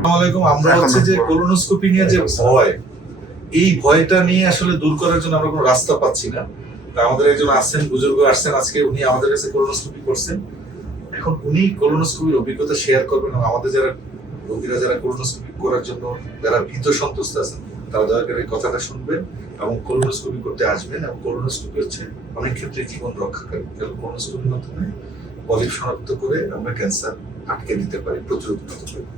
আসসালামাইকুম আমরা হচ্ছে যে কোলোনোস্কোপি নিয়ে যে ভয় এই ভয়টা নিয়ে আসলে দূর করার জন্য আমরা কোনো রাস্তা পাচ্ছি না। তা আমাদের একজন আসছেন বুজুর্গ আসছেন আজকে উনি আমাদের কাছে কোলোনোস্কোপি করছেন। এখন উনি কোলোনোস্কোপির অভিজ্ঞতা শেয়ার করবেন এবং আমাদের যারা রোগীরা যারা কোলোনোস্কোপি করার জন্য যারা ভীত সন্তুষ্ট আছেন তারা দয়া করে কথাটা শুনবেন এবং কোলোনোস্কোপি করতে আসবেন এবং কোলোনোস্কোপি হচ্ছে অনেক ক্ষেত্রে জীবন রক্ষাকারী। কারণ কোলোনোস্কোপির মাধ্যমে পলিপ শনাক্ত করে আমরা ক্যান্সার আটকে দিতে পারি প্রতিরোধ করতে পারি।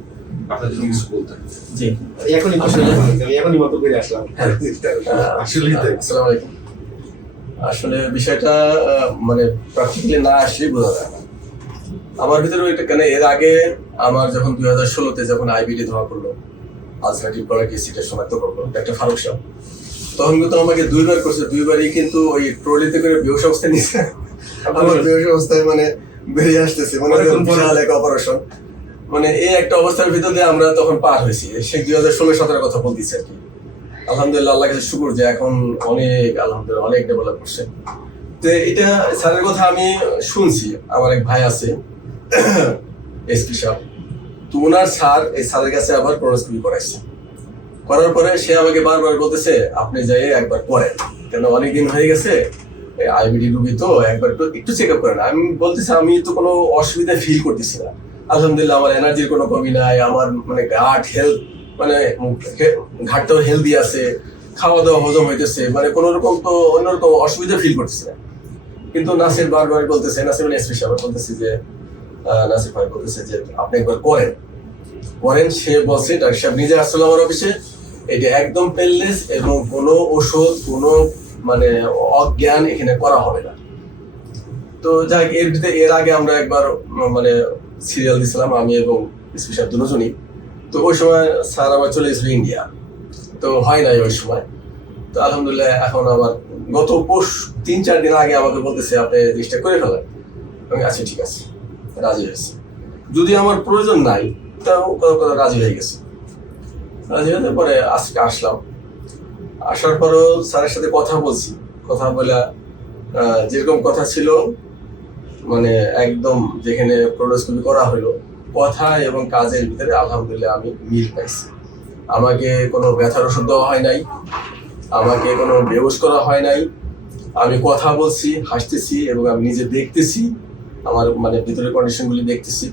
আপনার কিছু বলতেন জি। এখনই আসলে- এখনই মতো করে আসলাম। আসলেই তাই। আসসালামু আলাইকুম। আসলে বিষয়টা মানে প্র্যাকটিক্যালি না আসলে বোঝা যায় না। আমার ভিতরে একটা কেন এর আগে আমার যখন দুই হাজার ষোলোতে যখন আইবিডি ধরা পড়ল আলসারেটিভ শনাক্ত করল একটা ফারুক সাহেব তখন কিন্তু আমাকে দুইবার করছে দুইবারই কিন্তু ওই ট্রলিতে করে বেহস অবস্থায় নিয়েছে। আমার বেহস অবস্থায় মানে বেরিয়ে আসতেছে মানে বিশাল এক অপারেশন মানে এই একটা অবস্থার ভিতর দিয়ে আমরা তখন পার হয়েছি। সেই দুই হাজার ষোলো, সতেরো কথা বলতেছি আর কি। আলহামদুলিল্লাহ আল্লাহ কাছে শুকুর যে এখন অনেক, আলহামদুলিল্লাহ, অনেক ডেভেলপ করছে। তো এটা স্যারের কথা আমি শুনছি। আমার এক ভাই আছে এসপি সাহেব তো ওনার স্যার এই স্যারের কাছে আবার কোনোস্কোপি করাইছে। করার পরে সে আমাকে বারবার বলতেছে, আপনি যাই একবার করেন। কেন অনেকদিন হয়ে গেছে আইবিডি রুগী তো একবার একটু চেক আপ করেন। আমি বলতেছি, আমি তো কোনো অসুবিধা ফিল করতেছি না। আলহামদুলিল্লাহ, আমার এনার্জির কোনো কমি নাই, আমার মানে গাট হেলথ মানে হেলদি আছে খাওয়া দাওয়া হজম হইতেছে মানে কোনো রকম তো অন্যরকম অসুবিধা ফিল করতেছি না। কিন্তু নাসির বারবার বলতেছে, নাসির মানে সাহেব বলতেছে যে নাসির ভাই বলতেছে যে, আপনি একবার করেন। করেন, সে বলছে, ডাক্তার সাহেব নিজে আসলে আমার অফিসে এটা একদম পেনলেস এবং কোনো ওষুধ কোনো মানে অজ্ঞান এখানে করা হবে না। তো যাক এর এর আগে আমরা একবার মানে সিরিয়াল দিছিলাম, আমি এবং সাহেব দুজনই। তো ওই সময় স্যার আবার চলে গেছিল ইন্ডিয়া। তো হয় নাই ওই সময়। তো আলহামদুলিল্লাহ এখন আবার গত পোষ তিন চার দিন আগে আমাকে বলতেছে, আপনি জিনিসটা করে ফেলেন। আমি আচ্ছা ঠিক আছে। রাজি হয়েছি। যদি আমার প্রয়োজন নাই, তাও কথা কথা রাজি হয়ে গেছে। রাজি হতে পরে আজকে আসলাম। আসার পরেও স্যারের সাথে কথা বলছি। কথা বলে যেরকম কথা ছিল মানে একদম যেখানে প্রোডাক্টগুলি করা হলো, কথা এবং কাজের ভিতরে আলহামদুলিল্লাহ আমি মিল পাইছি। আমাকে কোনো ব্যথার ওষুধ দেওয়া হয় নাই, আমাকে কোনো বেউস করা হয় নাই। আমি কথা বলছি, হাসতেছি এবং আমি নিজে দেখতেছি, আমার মানে ভিতরের কন্ডিশনগুলি দেখতেছি।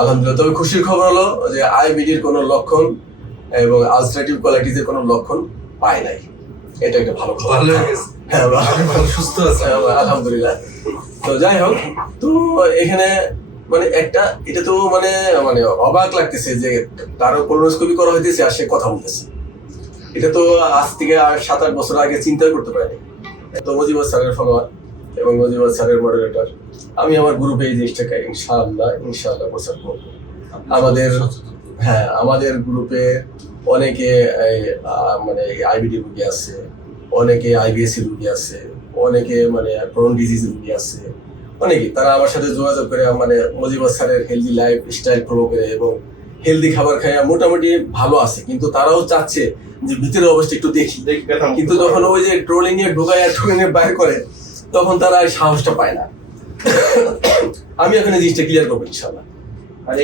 আলহামদুলিল্লাহ, তবে খুশির খবর হলো যে আইবিডির কোনো লক্ষণ এবং আলসারেটিভ কোয়ালিটিজের কোনো লক্ষণ পাই নাই। এটা একটা ভালো খবর। হয়ে হ্যাঁ ভালো। ভালো সুস্থ আছেন আলহামদুলিল্লাহ। তো যাই হোক তো এখানে মানে একটা এটা তো মানে মানে অবাক লাগতেছে যে কারও কোলোনোস্কোপি করা হইতেছে আর সে কথা বলতেছে। এটা তো আজ থেকে আর সাত আট বছর আগে চিন্তা করতে পারিনি। তো মজিবর স্যারের ফলোয়ার এবং মজিবর স্যারের মডারেটর আমি আমার গ্রুপে এই জিনিসটাকে ইনশাআল্লাহ ইনশাআল্লাহ প্রচার করব। আমাদের হ্যাঁ আমাদের গ্রুপে অনেকে মানে আইবিডি রুগী আছে অনেকে আইবিএসসি রুগী আছে অনেকে মানে ক্রোন ডিজিজ রুগী আছে অনেকে তারা আমার সাথে যোগাযোগ করে মানে মজিবর স্যারের হেলদি লাইফ স্টাইল ফলো করে এবং হেলদি খাবার খায় মোটামুটি ভালো আছে। কিন্তু তারাও চাচ্ছে যে ভিতরের অবস্থা একটু দেখি। দেখি কিন্তু যখন ওই যে ট্রোলিং এ ঢোকায় আর ট্রোলিং এ বাইর করে তখন তারা সাহসটা পায় না। আমি এখন এই জিনিসটা ক্লিয়ার করব ইনশাল্লাহ আমি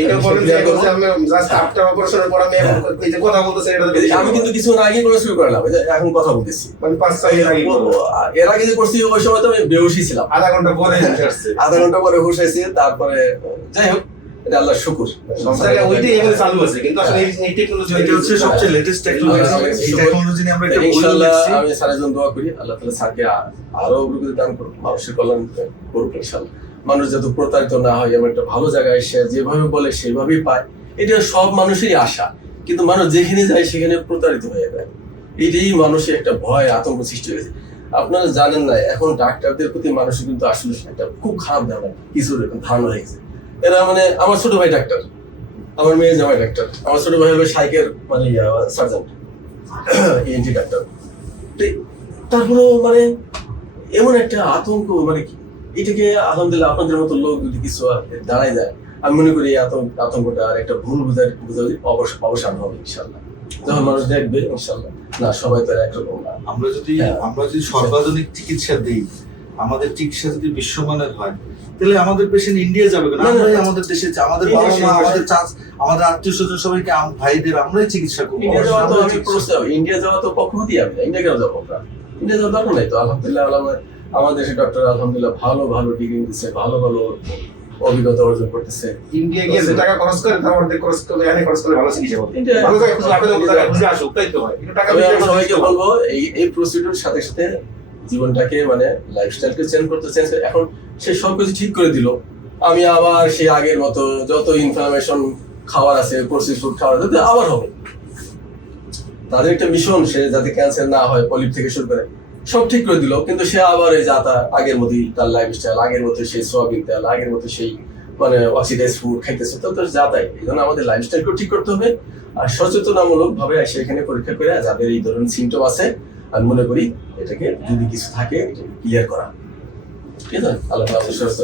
জাস্ট আফটার অপারেশনের পর আমি এখন এই যে কথা বলতেছি এটা এই যে আমি কিন্তু কিছু আগে করে শুরু করলাম এখন কথা বলতেছি। মানে পাঁচ ছয় দিন আগে। ও- ও- এর আগে যে করছি ওই সময় তো আমি বেউসি ছিলাম। আধা ঘণ্টা পরে আধা ঘণ্টা পরে হুশ হয়েছে তারপরে যাই হোক এটা আল্লাহ শুকুর। সব জায়গায় ওইটাই এখানে চালু আছে কিন্তু আসলে এই- এই টেকনোলজি এটা হচ্ছে সবচেয়ে লেটেস্ট টেকনোলজি এই টেকনোলজি নিয়ে আমরা একটা বই লিখছি। আমি দোয়া করি আল্লাহ তাআলা আরও অগ্রগতি দান করুন মানুষের কল্যাণ ইনশাআল্লাহ। মানুষ যাতে প্রতারিত না হয়, এমন একটা ভালো জায়গায় সে যেভাবে বলে সেভাবেই পায়। এটা সব মানুষেরই আশা। কিন্তু মানুষ যেখানে যায় সেখানে প্রতারিত হয়ে যায়। এটাই মানুষের একটা ভয়, আতঙ্ক সৃষ্টি হয়েছে। আপনারা জানেন না, এখন ডাক্তারদের প্রতি মানুষের কিন্তু আসলে একটা খুব খারাপ ধারণা, কিছু ধারণা হয়ে গেছে এরা মানে আমার ছোট ভাই ডাক্তার, আমার মেয়ে জামাই ডাক্তার, আমার ছোট ভাই হবে সাইকের মানে সার্জন ইএনটি ডাক্তার। তো তারপরেও মানে এমন একটা আতঙ্ক মানে কি এটাকে আলহামদুলিল্লাহ আপনাদের মতো লোক যদি কিছু দাঁড়ায় যায় আমি মনে করি আতঙ্ক আতঙ্কটা আর একটা ভুল বুঝার বুঝাবুঝি অবস- অবসান হবে ইনশাল্লাহ যখন মানুষ দেখবে ইনশাল্লাহ না সবাই তো একরকম না। আমরা যদি হ্যাঁ। আমরা যদি সর্বাধুনিক চিকিৎসা দিই আমাদের চিকিৎসা যদি বিশ্বমানের হয় তাহলে আমাদের পেশেন্ট ইন্ডিয়া যাবে না, আমাদের দেশে আমাদের বাবা মা আমাদের আমাদের আত্মীয় স্বজন সবাইকে ভাইদের আমরাই চিকিৎসা করব। ইন্ডিয়া যাওয়া তো যাওয়া পক্ষ হতেই আমি ইন্ডিয়া কেন যাব ইন্ডিয়া যাওয়ার দরকার নাই তো আলহামদুলিল্লাহ আলহামদুলিল্লাহ আমাদের দেশে ডক্টর আলহামদুলিল্লাহ ভালো ভালো ডিগ্রি দিচ্ছে ভালো ভালো অভিজ্ঞতা অর্জন করতেছে। ইন্ডিয়া গিয়ে টাকা খরচ করে তার মধ্যে খরচ করে এখানে খরচ করে ভালো চিকিৎসা করতে। ভালো জায়গায় খুঁজে আপনি জায়গায় খুঁজে আসুক তাই তো একটু টাকা সবাইকে বলব এই এই প্রসিডিউর সাথে সাথে জীবনটাকে মানে লাইফস্টাইলকে চেঞ্জ করতে চেঞ্জ এখন সে সবকিছু ঠিক করে দিল। আমি আবার সেই আগের মতো যত ইনফরমেশন খাওয়ার আছে প্রসেস ফুড খাওয়ার আছে আবার হবে। তাদের একটা মিশন সে যাতে ক্যান্সার না হয় পলিপ থেকে শুরু করে। সব ঠিক করে দিল, কিন্তু সে আবার এই যা তার আগের মতোই তার লাইফ স্টাইল আগের মতো সেই সোয়াবিন তেল, আগের মতো সেই মানে অক্সিডাইজ ফুড খাইতেছে। তো যা তাই, এই জন্য আমাদের লাইফ লাইফস্টাইলকেও ঠিক করতে হবে। আর সচেতনামূলক ভাবে সেখানে পরীক্ষা করে যাদের এই ধরনের সিমটম আছে, আমি মনে করি এটাকে যদি কিছু থাকে ক্লিয়ার করা। ঠিক আছে? আল্লাহ সুস্থ